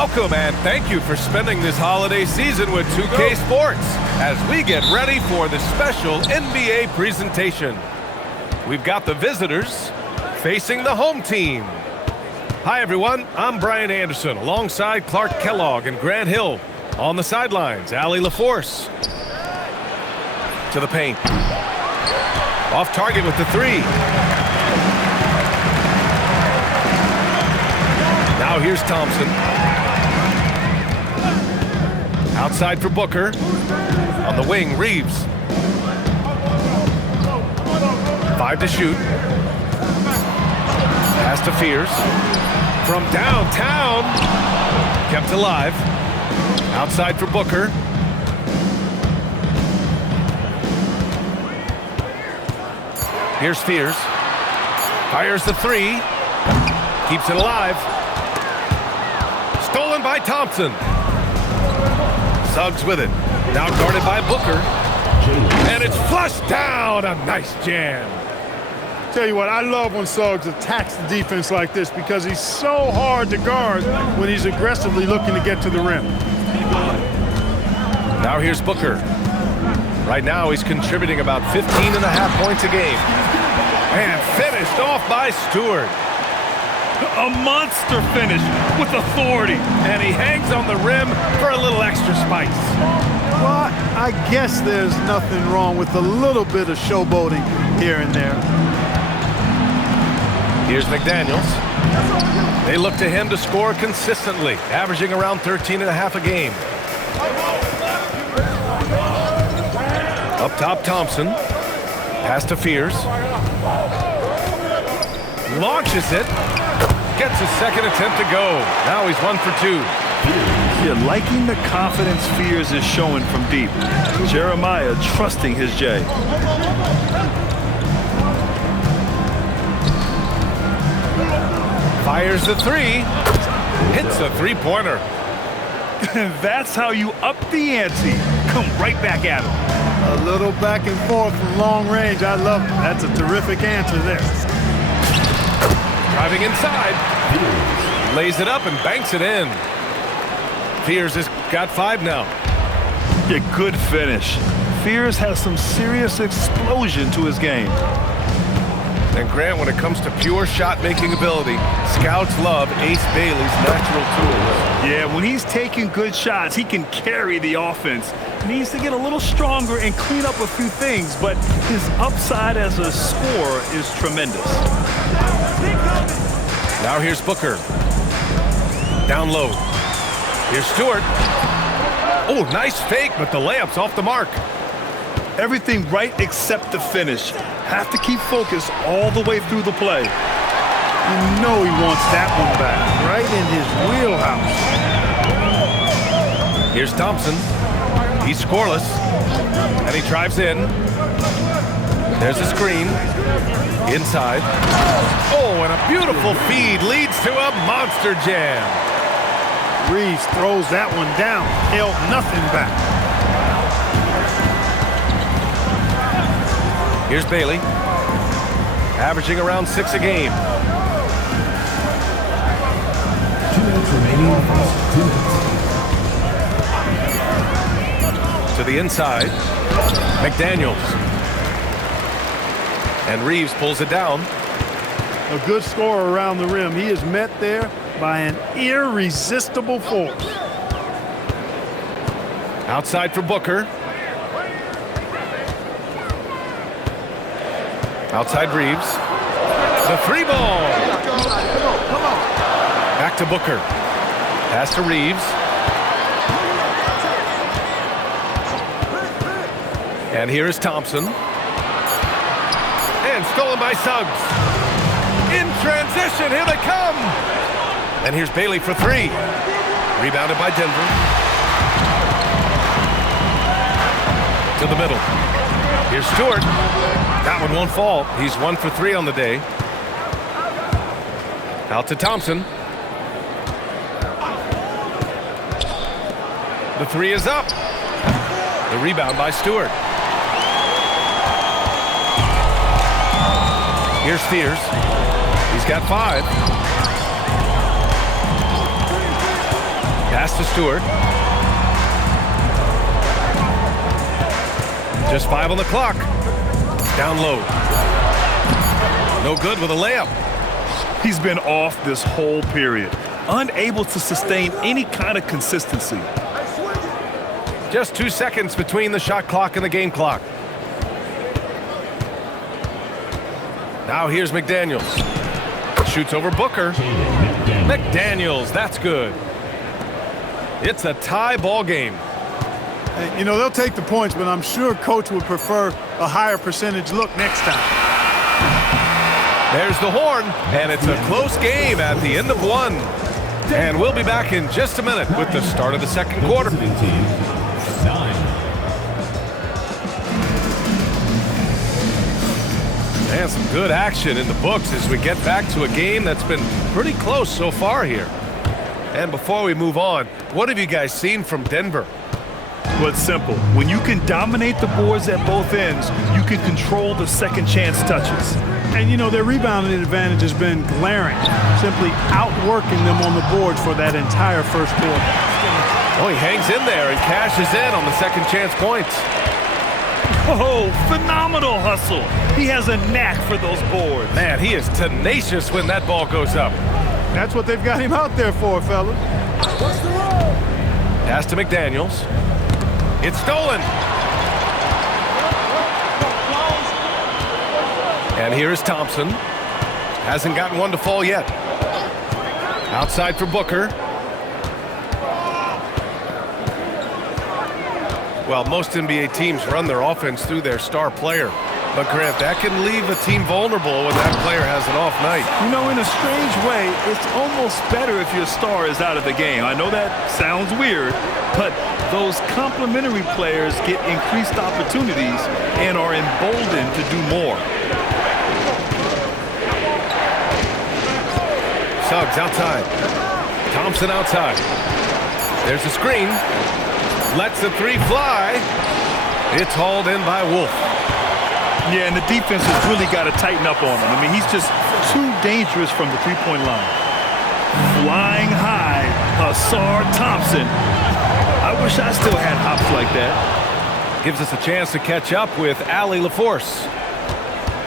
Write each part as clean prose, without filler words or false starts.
Welcome and thank you for spending this holiday season with 2K Sports as we get ready for the special NBA presentation. We've got the visitors facing the home team. Hi everyone, I'm Brian Anderson alongside Clark Kellogg and Grant Hill. On the sidelines, Allie LaForce. To the paint. Off target with the three. Now here's Thompson. Outside for Booker. On the wing, Reeves. 5 to shoot. Pass to Fears. From downtown. Kept alive. Outside for Booker. Here's Fears. Fires the three. Keeps it alive. Stolen by Thompson. Suggs with it. Now guarded by Booker. And it's flushed down. A nice jam. Tell you what, I love when Suggs attacks the defense like this because he's so hard to guard when he's aggressively looking to get to the rim. Now here's Booker. Right now he's contributing about 15.5 points a game. And finished off by Stewart. A monster finish with authority. And he hangs on the rim for a little extra spice. Well, I guess there's nothing wrong with a little bit of showboating here and there. Here's McDaniels. They look to him to score consistently, averaging around 13.5 a game. Up top, Thompson. Pass to Fears. Launches it. Gets his second attempt to go. Now he's 1 for 2. You're liking the confidence Fears is showing from deep. Jeremiah trusting his J. Fires the three. Hits a three-pointer. That's how you up the ante. Come right back at him. A little back and forth from long range. I love it. That's a terrific answer there. Driving inside. Lays it up and banks it in. Fears has got 5 now. Yeah, good finish. Fears has some serious explosion to his game. And Grant, when it comes to pure shot-making ability, scouts love Ace Bailey's natural tools. Yeah, when he's taking good shots, he can carry the offense. Needs to get a little stronger and clean up a few things, but his upside as a scorer is tremendous. Now here's Booker. Down low. Here's Stewart. Oh, nice fake, but the layup's off the mark. Everything right except the finish. Have to keep focus all the way through the play. You know he wants that one back, right in his wheelhouse. Here's Thompson. He's scoreless, and he drives in. There's a screen. Inside. Oh, and a beautiful feed leads to a monster jam. Reeves throws that one down. Held nothing back. Here's Bailey. Averaging around 6 a game. 2 minutes remaining. 2 minutes. To the inside. McDaniels. And Reeves pulls it down. A good scorer around the rim. He is met there by an irresistible force. Outside for Booker. Outside Reeves. The 3 ball. Back to Booker. Pass to Reeves. And here is Thompson. And stolen by Suggs. In transition, here they come. And here's Bailey for 3. Rebounded by Denver. To the middle. Here's Stewart. That one won't fall. He's 1 for 3 on the day. Out to Thompson. The 3 is up. The rebound by Stewart. Here's Fears. He's got 5. Pass to Stewart. Just 5 on the clock. Down low. No good with a layup. He's been off this whole period, unable to sustain any kind of consistency. Just 2 seconds between the shot clock and the game clock. Now here's McDaniels. Shoots over Booker. McDaniels, that's good. It's a tie ball game. And, you know, they'll take the points, but I'm sure coach would prefer a higher percentage look next time. There's the horn, and it's a close game at the end of 1. And we'll be back in just a minute with the start of the second quarter. Team 9. And some good action in the books as we get back to a game that's been pretty close so far here. And before we move on, what have you guys seen from Denver? Well, it's simple. When you can dominate the boards at both ends, you can control the second chance touches. And, you know, their rebounding advantage has been glaring, simply outworking them on the boards for that entire first quarter. Oh, he hangs in there and cashes in on the second chance points. Oh, phenomenal hustle. He has a knack for those boards. Man, he is tenacious when that ball goes up. That's what they've got him out there for, fellas. Pass to McDaniels. It's stolen. And here is Thompson. Hasn't gotten one to fall yet. Outside for Booker. Well, most NBA teams run their offense through their star player. But, Grant, that can leave a team vulnerable when that player has an off night. You know, in a strange way, it's almost better if your star is out of the game. I know that sounds weird, but those complementary players get increased opportunities and are emboldened to do more. Suggs outside. Thompson outside. There's the screen. Lets the three fly. It's hauled in by Wolf. Yeah, and the defense has really got to tighten up on him. I mean, he's just too dangerous from the three-point line. Flying high, Ausar Thompson. I wish I still had hops like that. Gives us a chance to catch up with Allie LaForce.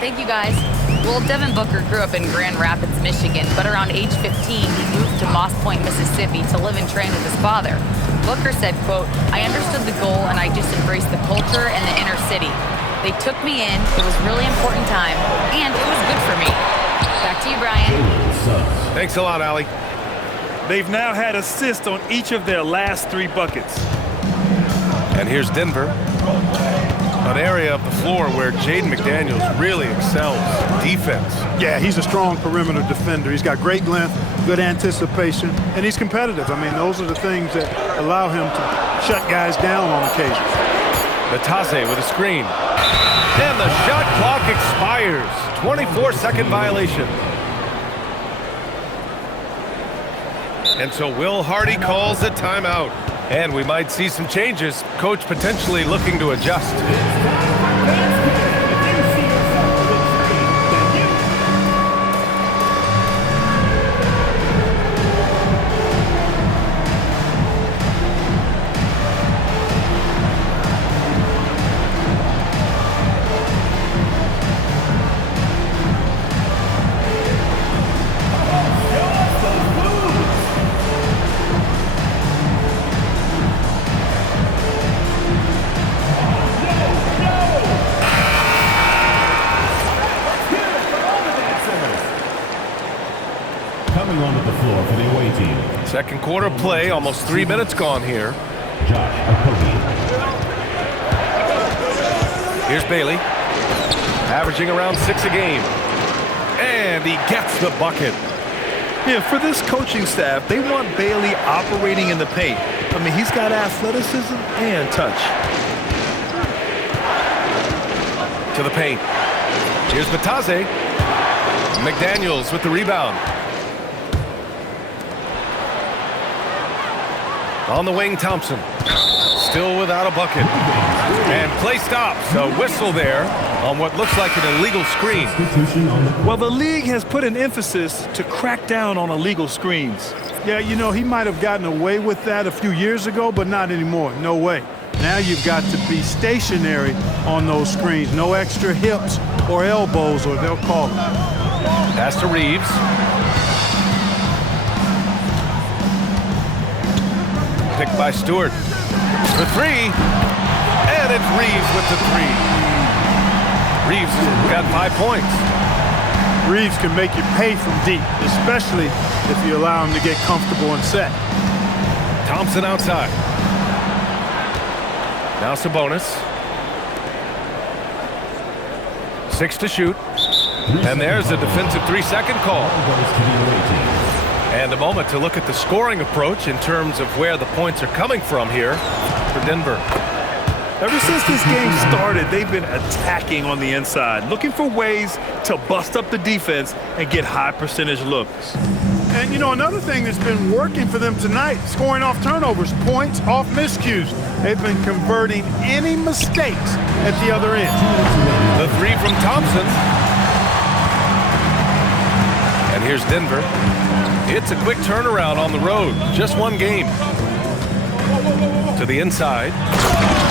Thank you, guys. Well, Devin Booker grew up in Grand Rapids, Michigan, but around age 15, he moved to Moss Point, Mississippi to live and train with his father. Booker said, quote, "I understood the goal and I just embraced the culture and the inner city. They took me in, it was a really important time, and it was good for me." Back to you, Brian. Thanks a lot, Allie. They've now had assists on each of their last 3 buckets. And here's Denver. An area of the floor where Jaden McDaniels really excels. Defense. Yeah, he's a strong perimeter defender. He's got great length, good anticipation, and he's competitive. I mean, those are the things that allow him to shut guys down on occasion. Batase with a screen. And the shot clock expires. 24-second violation. And so Will Hardy calls a timeout. And we might see some changes. Coach potentially looking to adjust. Coming onto the floor for the away team. Second quarter play, almost 3 minutes gone here. Josh Okogie. Here's Bailey, averaging around 6 a game. And he gets the bucket. Yeah, for this coaching staff, they want Bailey operating in the paint. I mean, he's got athleticism and touch. To the paint. Here's Batase. McDaniels with the rebound. On the wing, Thompson. Still without a bucket. And play stops. A whistle there on what looks like an illegal screen. Well, the league has put an emphasis to crack down on illegal screens. Yeah, you know, he might have gotten away with that a few years ago, but not anymore. No way. Now you've got to be stationary on those screens. No extra hips or elbows, or they'll call it. Pass to Reeves. Picked by Stewart. For three. And it's Reeves with the three. Reeves got 5 points. Reeves can make you pay from deep, especially if you allow him to get comfortable and set. Thompson outside. Now Sabonis. 6 to shoot. And there's a defensive 3-second call. And a moment to look at the scoring approach in terms of where the points are coming from here for Denver. Ever since this game started, they've been attacking on the inside, looking for ways to bust up the defense and get high percentage looks. And, you know, another thing that's been working for them tonight, scoring off turnovers, points off miscues. They've been converting any mistakes at the other end. The three from Thompson. And here's Denver. It's a quick turnaround on the road. Just one game. To the inside.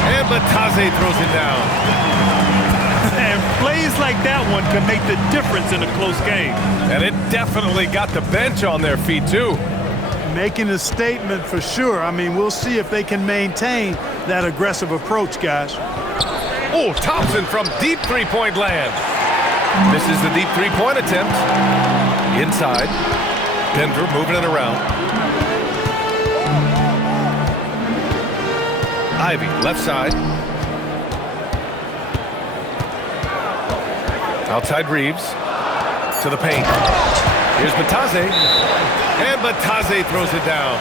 And Batase throws it down. And plays like that one can make the difference in a close game. And it definitely got the bench on their feet, too. Making a statement for sure. I mean, we'll see if they can maintain that aggressive approach, guys. Oh, Thompson from deep three-point land. Misses the deep three-point attempt. Inside. Denver moving it around. Ivy, left side. Outside Reeves. To the paint. Here's Batase. And Batase throws it down.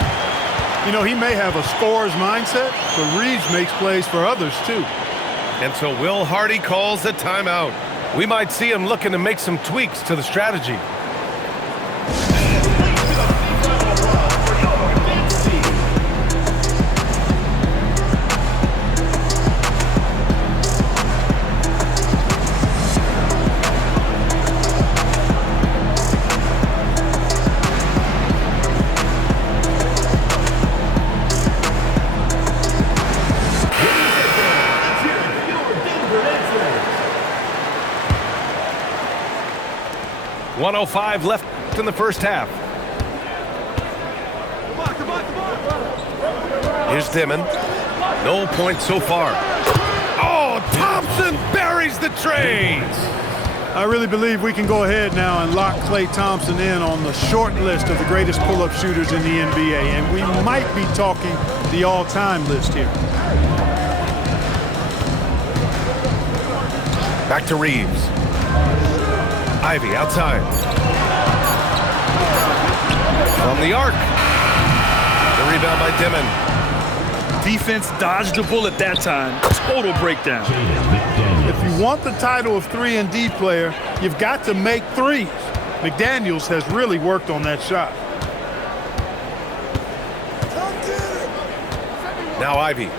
You know, he may have a scorer's mindset, but Reeves makes plays for others, too. And so Will Hardy calls the timeout. We might see him looking to make some tweaks to the strategy. .105 left in the first half. Here's Dimon. No points so far. Oh, Thompson buries the trades. I really believe we can go ahead now and lock Klay Thompson in on the short list of the greatest pull-up shooters in the NBA, and we might be talking the all-time list here. Back to Reeves. Ivy outside. From the arc. The rebound by Dimon. Defense dodged the bullet that time. Total breakdown. If you want the title of 3-and-D player, you've got to make threes. McDaniels has really worked on that shot. Now Ivy.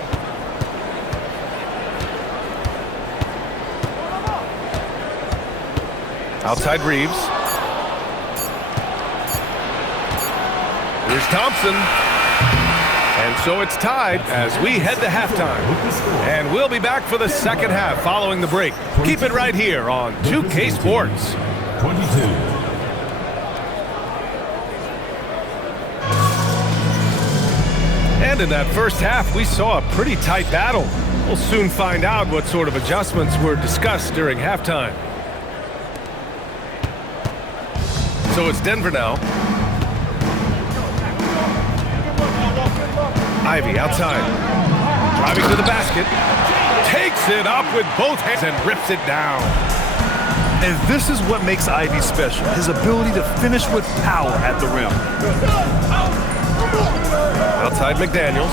Outside Reeves. Here's Thompson. And so it's tied as we head to halftime. And we'll be back for the second half following the break. Keep it right here on 2K Sports. 22. And in that first half, we saw a pretty tight battle. We'll soon find out what sort of adjustments were discussed during halftime. So it's Denver now. Ivy outside. Driving to the basket. Takes it up with both hands and rips it down. And this is what makes Ivy special. His ability to finish with power at the rim. Outside McDaniels.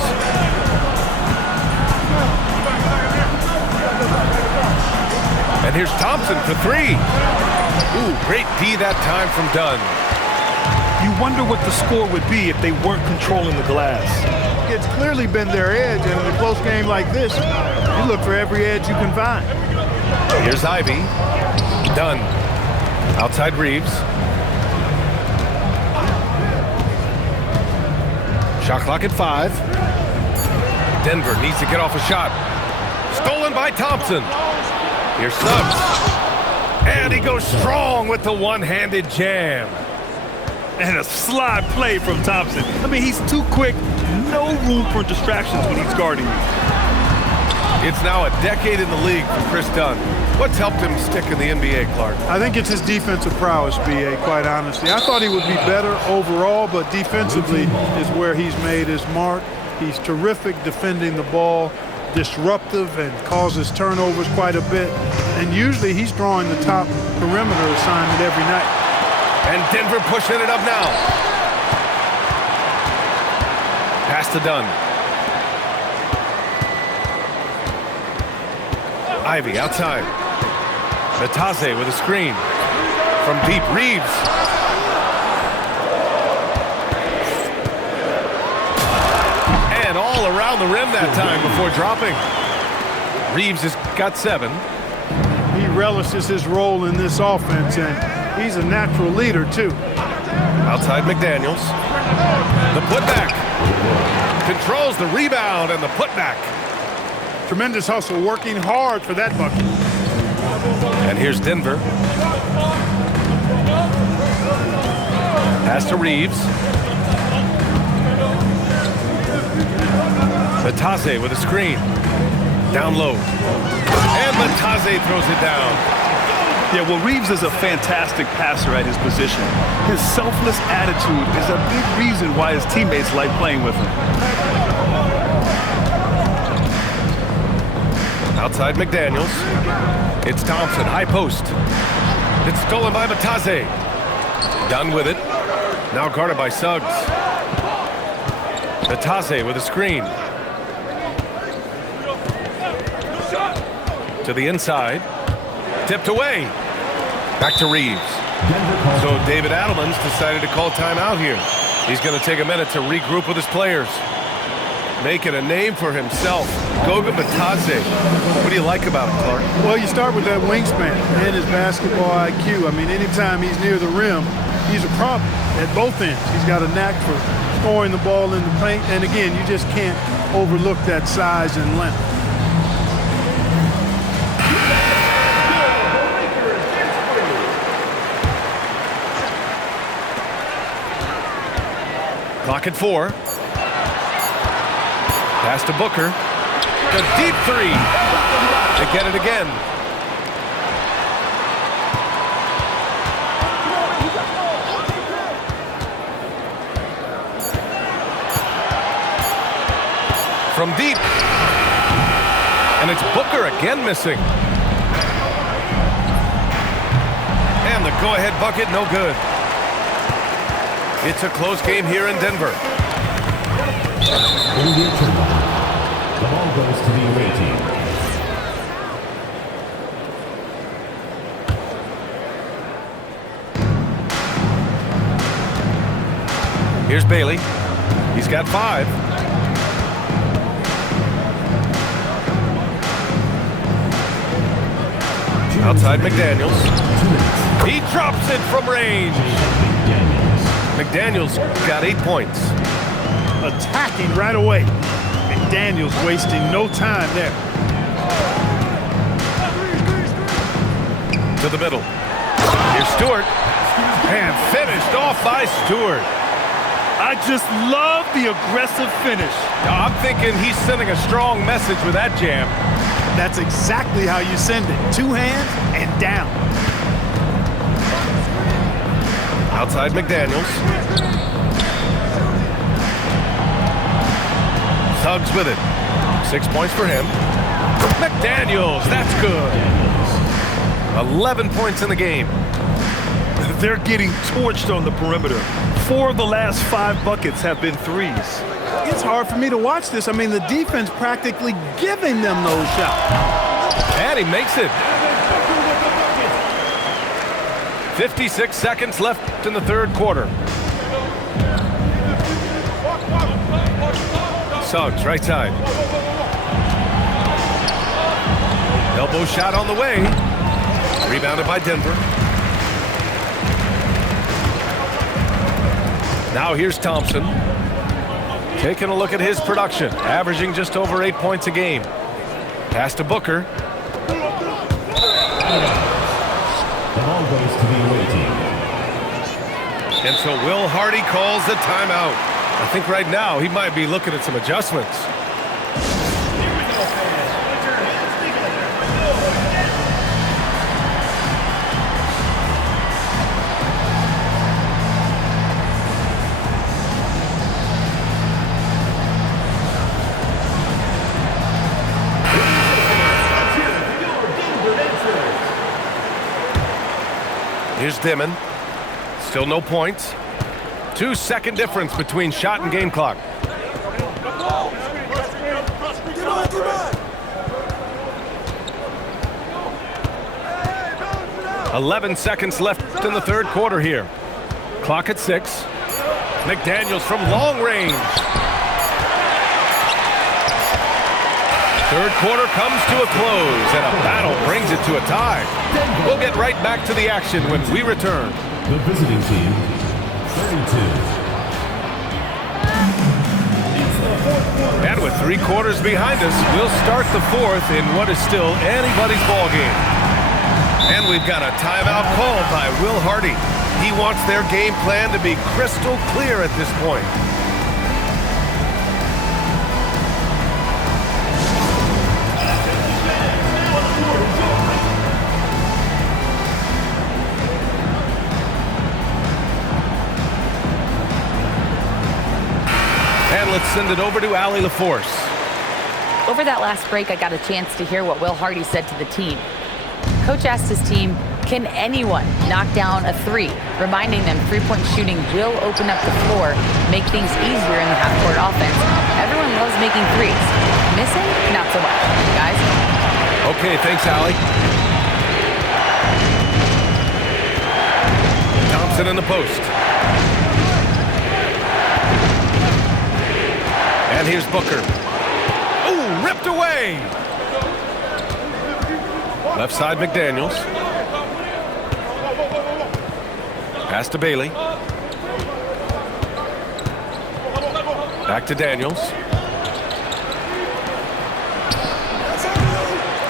And here's Thompson for three. Ooh, great D that time from Dunn. You wonder what the score would be if they weren't controlling the glass. It's clearly been their edge, and in a close game like this, you look for every edge you can find. Here's Ivy. Dunn. Outside Reeves. Shot clock at 5. Denver needs to get off a shot. Stolen by Thompson. Here's Suggs. And he goes strong with the one-handed jam. And a slide play from Thompson. I mean, he's too quick. No room for distractions when he's guarding you. It's now a decade in the league for Chris Dunn. What's helped him stick in the NBA, Clark? I think it's his defensive prowess, B.A., quite honestly. I thought he would be better overall, but defensively is where he's made his mark. He's terrific defending the ball, disruptive, and causes turnovers quite a bit. And usually he's drawing the top perimeter assignment every night. And Denver pushing it up now. Pass to Dunn. Ivy outside. Natase with a screen. From deep, Reeves. And all around the rim that time before dropping. Reeves has got 7. He relishes his role in this offense, and he's a natural leader, too. Outside McDaniels. The putback. Controls the rebound and the putback. Tremendous hustle, working hard for that bucket. And here's Denver. Pass to Reeves. Natase with a screen. Down low. And Natase throws it down. Yeah, well, Reeves is a fantastic passer at his position. His selfless attitude is a big reason why his teammates like playing with him. Outside McDaniels. It's Thompson, high post. It's stolen by Natase. Done with it. Now guarded by Suggs. Natase with a screen. To the inside. Tipped away. Back to Reeves. So David Adelman's decided to call timeout here. He's going to take a minute to regroup with his players. Making a name for himself. Goga Bitadze. What do you like about him, Clark? Well, you start with that wingspan and his basketball IQ. I mean, anytime he's near the rim, he's a problem at both ends. He's got a knack for scoring the ball in the paint. And again, you just can't overlook that size and length. Clock at 4. Pass to Booker. The deep 3. They get it again. From deep. And it's Booker again missing. And the go-ahead bucket, no good. It's a close game here in Denver. India turnover. The ball goes to the away team. Here's Bailey. He's got 5. Outside McDaniels. He drops it from range. McDaniels got 8 points. Attacking right away. McDaniels wasting no time there. To the middle. Here's Stewart. And finished off by Stewart. I just love the aggressive finish. Now, I'm thinking he's sending a strong message with that jam. That's exactly how you send it. 2 hands and down. Outside McDaniels. Suggs with it. 6 points for him. McDaniels, that's good. 11 points in the game. They're getting torched on the perimeter. 4 of the last 5 buckets have been threes. It's hard for me to watch this. I mean, the defense practically giving them those shots. And he makes it. 56 seconds left in the third quarter. Suggs, right side. Elbow shot on the way. Rebounded by Denver. Now here's Thompson. Taking a look at his production, averaging just over 8 points a game. Pass to Booker. The ball goes to the away team. And so Will Hardy calls the timeout. I think right now he might be looking at some adjustments. Here's Dimon. Still no points. 2-second difference between shot and game clock. "11 seconds left in the third quarter here. Clock at 6. McDaniels from long range. Third quarter comes to a close, and a battle brings it to a tie. We'll get right back to the action when we return. The visiting team, 32. And with 3 quarters behind us, we'll start the fourth in what is still anybody's ball game. And we've got a timeout called by Will Hardy. He wants their game plan to be crystal clear at this point. And let's send it over to Allie LaForce. Over that last break, I got a chance to hear what Will Hardy said to the team. Coach asked his team, can anyone knock down a 3? Reminding them three-point shooting will open up the floor, make things easier in the half-court offense. Everyone loves making threes. Missing? Not so much. Guys? Okay, thanks, Allie. Thompson in the post. And here's Booker. Ooh, ripped away. Left side, McDaniels. Pass to Bailey. Back to Daniels.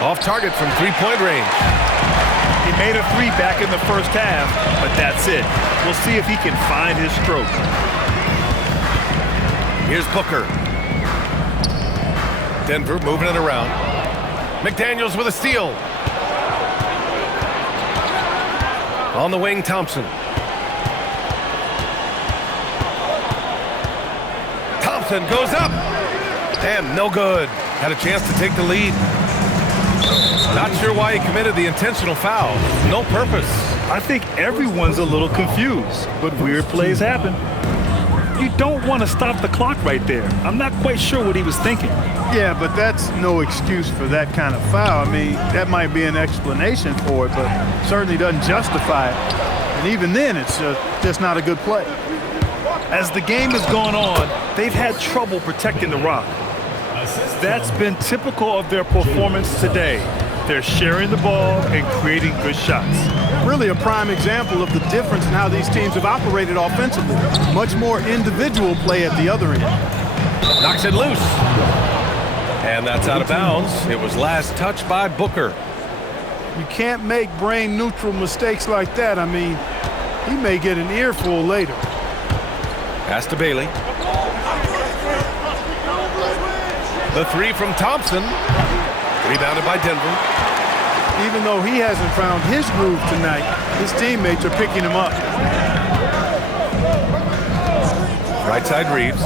Off target from three-point range. He made a 3 back in the first half, but that's it. We'll see if he can find his stroke. Here's Booker. Denver moving it around. McDaniels with a steal. On the wing, Thompson. Thompson goes up. And no good. Had a chance to take the lead. Not sure why he committed the intentional foul. No purpose. I think everyone's a little confused, but weird plays happen. You don't want to stop the clock right there. I'm not quite sure what he was thinking. Yeah, but that's no excuse for that kind of foul. I mean, that might be an explanation for it, but certainly doesn't justify it. And even then, it's just not a good play. As the game has gone on, they've had trouble protecting the rock. That's been typical of their performance today. They're sharing the ball and creating good shots. Really a prime example of the difference in how these teams have operated offensively. Much more individual play at the other end. Knocks it loose. And that's out of bounds. It was last touched by Booker. You can't make brain-neutral mistakes like that. I mean, he may get an earful later. Pass to Bailey. The 3 from Thompson. Rebounded by Denver. Even though he hasn't found his groove tonight, his teammates are picking him up. Right side, Reeves.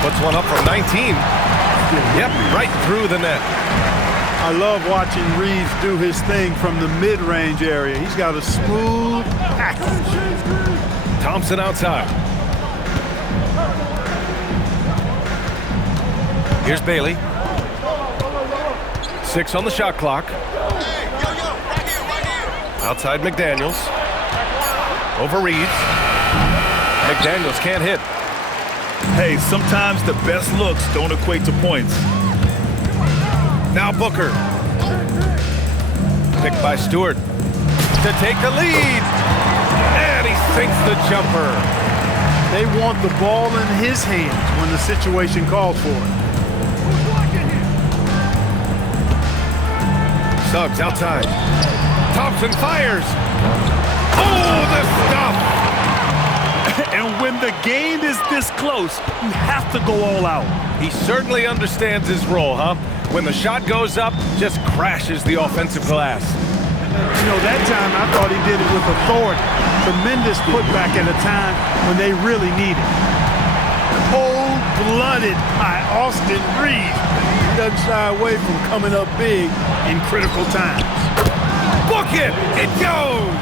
Puts one up from 19. Yep, right through the net. I love watching Reeves do his thing from the mid-range area. He's got a smooth package. Thompson outside. Here's Bailey. 6 on the shot clock. Outside McDaniels. Over Reeves. McDaniels can't hit. Hey, sometimes the best looks don't equate to points. Now Booker. Picked by Stewart to take the lead. And he sinks the jumper. They want the ball in his hands when the situation calls for it. Suggs outside. Thompson fires. Oh, the stuff! And when the game is this close, you have to go all out. He certainly understands his role, huh? When the shot goes up, just crashes the offensive glass. You know, that time I thought he did it with authority. Tremendous putback at a time when they really need it. Cold-blooded by Austin Reeves. He doesn't shy away from coming up big in critical times. Book it! It goes!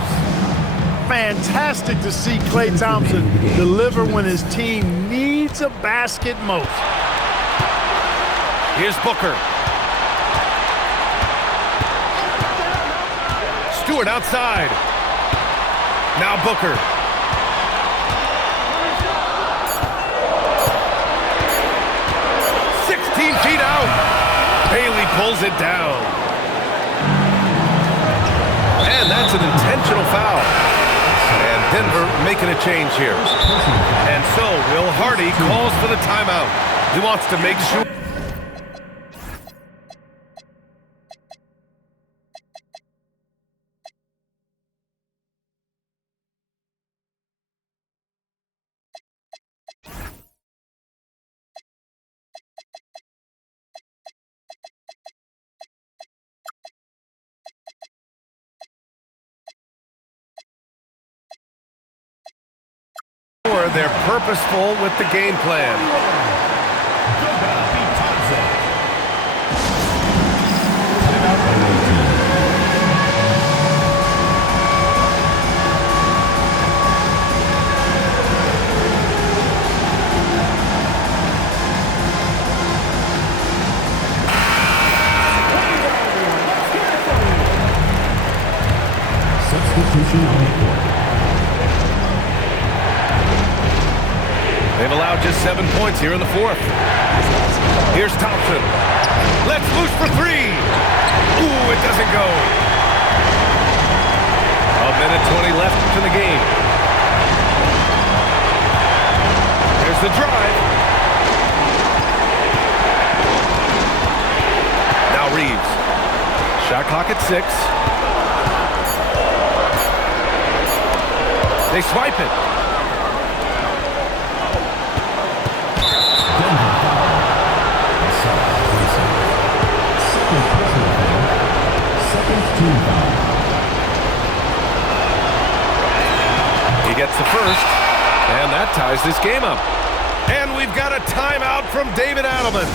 Fantastic to see Klay Thompson deliver when his team needs a basket most. Here's Booker. Stewart outside. Now Booker. Feet out. Bailey pulls it down. And that's an intentional foul. And Denver making a change here. And so Will Hardy calls for the timeout. He wants to make sure. They're purposeful with the game plan. Substitution on the court. They've allowed just 7 points here in the fourth. Here's Thompson. Let's loose for three. Ooh, it doesn't go. A minute 20 left in the game. There's the drive. Now Reeves. Shot clock at 6. They swipe it. He gets the first, and that ties this game up. And we've got a timeout from David Adelman.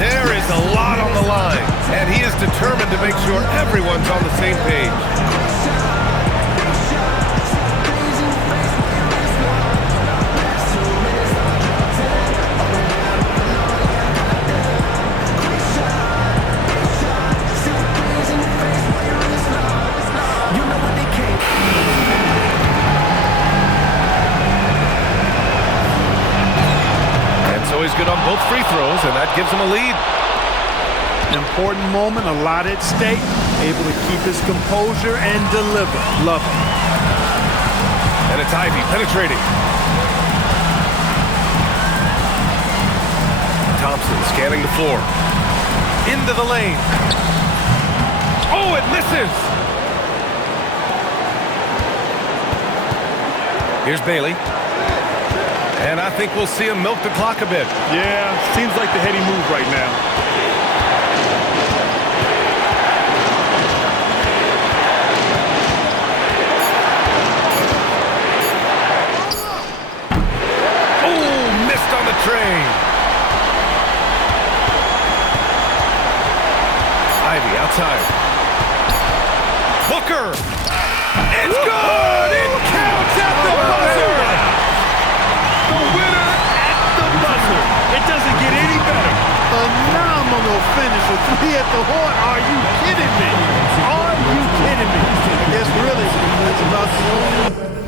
There is a lot on the line, and he is determined to make sure everyone's on the same page. Good on both free throws, and that gives him a lead. Important moment, a lot at stake. Able to keep his composure and deliver. Love it. And it's Ivy penetrating. Thompson scanning the floor. Into the lane. Oh, it misses! Here's Bailey. And I think we'll see him milk the clock a bit. Yeah, seems like the heady move right now. Oh, missed on the train. Ivy outside. Booker. It's good! It counts at the buzzer! It doesn't get any better. Phenomenal finish. A three at the horn. Are you kidding me? Are you kidding me? I guess really, that's about the only